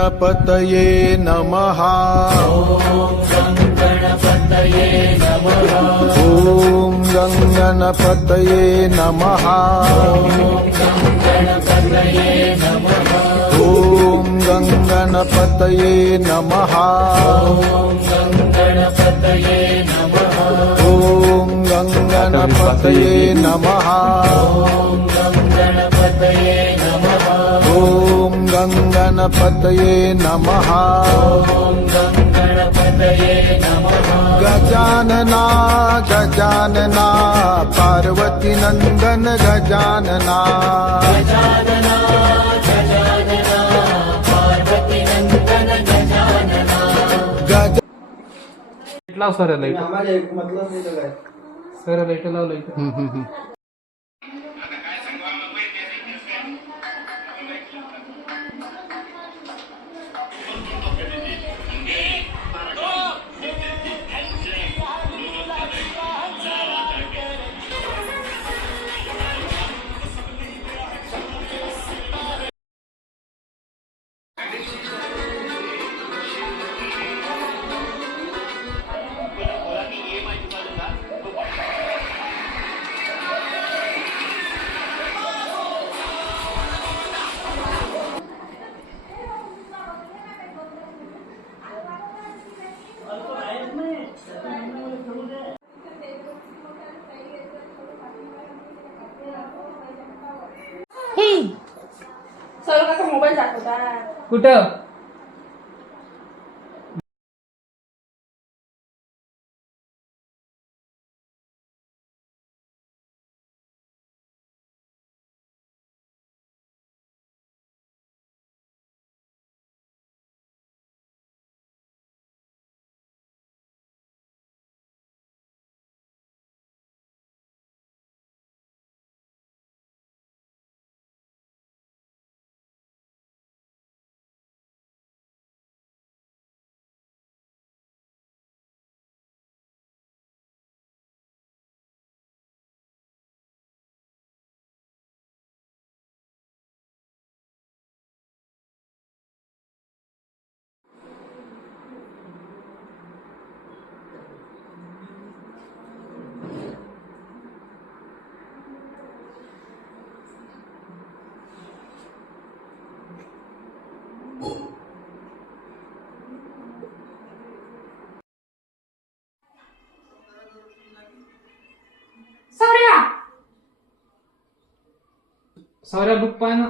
गणपतये नमः। ॐ गणपतये नमः। ॐ गणपतये नमः। ॐ गणपतये नमः। ॐ गणपतये नमः। गजानना गजानना पार्वती नंदन गजानना। लाव सर लाईट मतलब नाही तर काय सर लाईट लाव लाईट सर का मोबाईल दाखवतात कुठं सौर्या बुक पाय ना